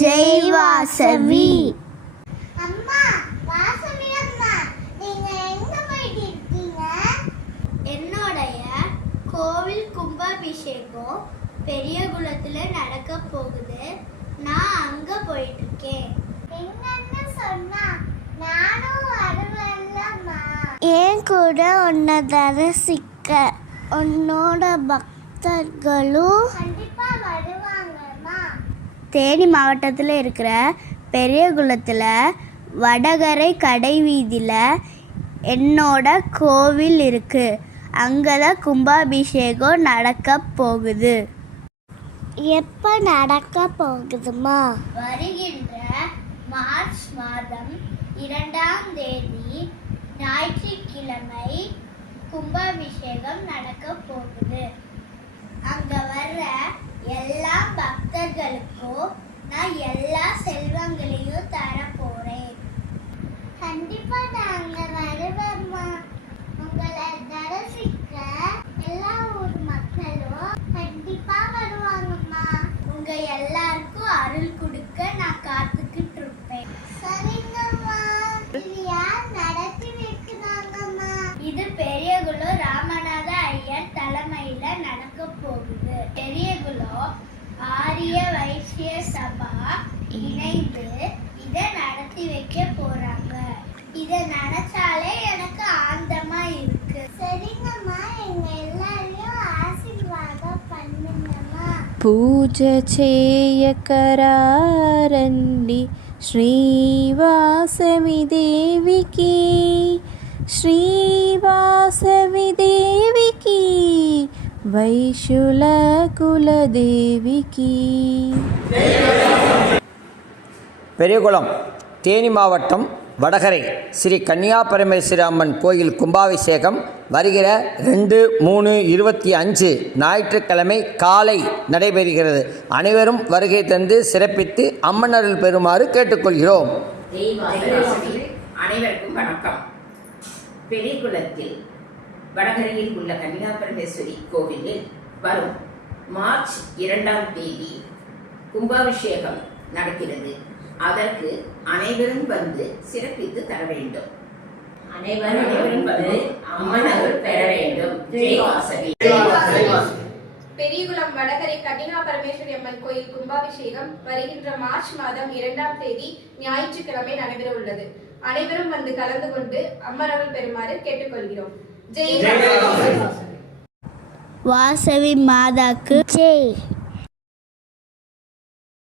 ஜெய் வாசவி. அம்மா, வாசவி அம்மா, நீங்க எங்க போயிட்டு இருக்கீங்க? என்னோடைய கோவில் கும்பாபிஷேகம் பெரியகுளத்துல நடக்க போகுது. நான் அங்க போயிட்டு இருக்கேன். எங்கன்னு சொன்னா நானும் வருவேன்லம்மா. என் கூட உன்னை தரிசிக்க உன்னோட பக்தர்களும் கண்டிப்பா வருவாங்கம்மா. தேனி மாவட்டத்தில் இருக்கிற பெரியகுளத்தில் வடகரை கடை வீதியில் என்னோட கோவில் இருக்குது. அங்கே தான் கும்பாபிஷேகம் நடக்க போகுது. எப்போ நடக்க போகுதுமா? வருகின்ற மார்ச் மாதம் 2ஆம் தேதி ஞாயிற்றுக்கிழமை கும்பாபிஷேகம் நடக்க போகுது. அங்க வர்ற எல்லா பக்தர்களுக்கும் நான் எல்லா செல்வங்களையும் தர போறேன். கண்டிப்பா நாங்க வருவோம்மா. உங்களை தரிசிக்க எல்லா ஊர் மக்களும் கண்டிப்பா வருவாங்கம்மா. உங்க எல்லாருக்கும் அருள் கொடுக்க நான் காத்துக்கிட்டு இருப்பேன். சரிங்கம்மா. இது யார் நடத்தி வைக்கிறாங்கம்மா? இது பெரியகுளம் ராமநாத ஐயர் தலைமையில நடக்க போகுது. பெரியகுளம் ஆரிய வைசிய சபா இணைந்து இதை நடத்தி வைக்க போறாங்க. இதை நினைச்சாலே எனக்கு ஆனந்தமா இருக்கு. சரிங்கம்மா, எங்க எல்லாரையும் ஆசீர்வாதம் பண்ணுங்கம்மா. పూజ చేయకరారండి శ్రీవాసవి దేవికి, శ్రీవాసవి దేవికి, వైశుల కులదేవికి. பெரியகுளம் தேனி மாவட்டம் வடகரை ஸ்ரீ கன்னியாபரமேஸ்வரி அம்மன் கோயில் கும்பாபிஷேகம் வருகிற 2/3/25 ஞாயிற்றுக்கிழமை காலை நடைபெறுகிறது. அனைவரும் வருகை தந்து சிறப்பித்து அம்மன் அருள் பெறுமாறு கேட்டுக்கொள்கிறோம். அனைவருக்கும் வணக்கம். பெரியகுளத்தில் வடகரையில் உள்ள கன்னியாபரமேஸ்வரி கோவிலில் வரும் மார்ச் 2ஆம் தேதி கும்பாபிஷேகம் நடக்கிறது. அதற்கு அனைவரும் வந்து சிறப்பித்து தர வேண்டும். அனைவரும் வந்து அம்மன் அருள் பெற வேண்டும். ஜெய் வாசவி. பெரியகுளம் வடகரை கன்னியாபரமேஸ்வரி அம்மன் கோயில் கும்பாபிஷேகம் வருகின்ற மார்ச் மாதம் 2ஆம் தேதி ஞாயிற்றுக்கிழமை நடைபெற உள்ளது. அனைவரும் வந்து கலந்து கொண்டு அம்மன் அருள் பெறுமாறு கேட்டுக்கொள்கிறோம். ஜெய் வாசவி மாதாக்கு ஜெய்.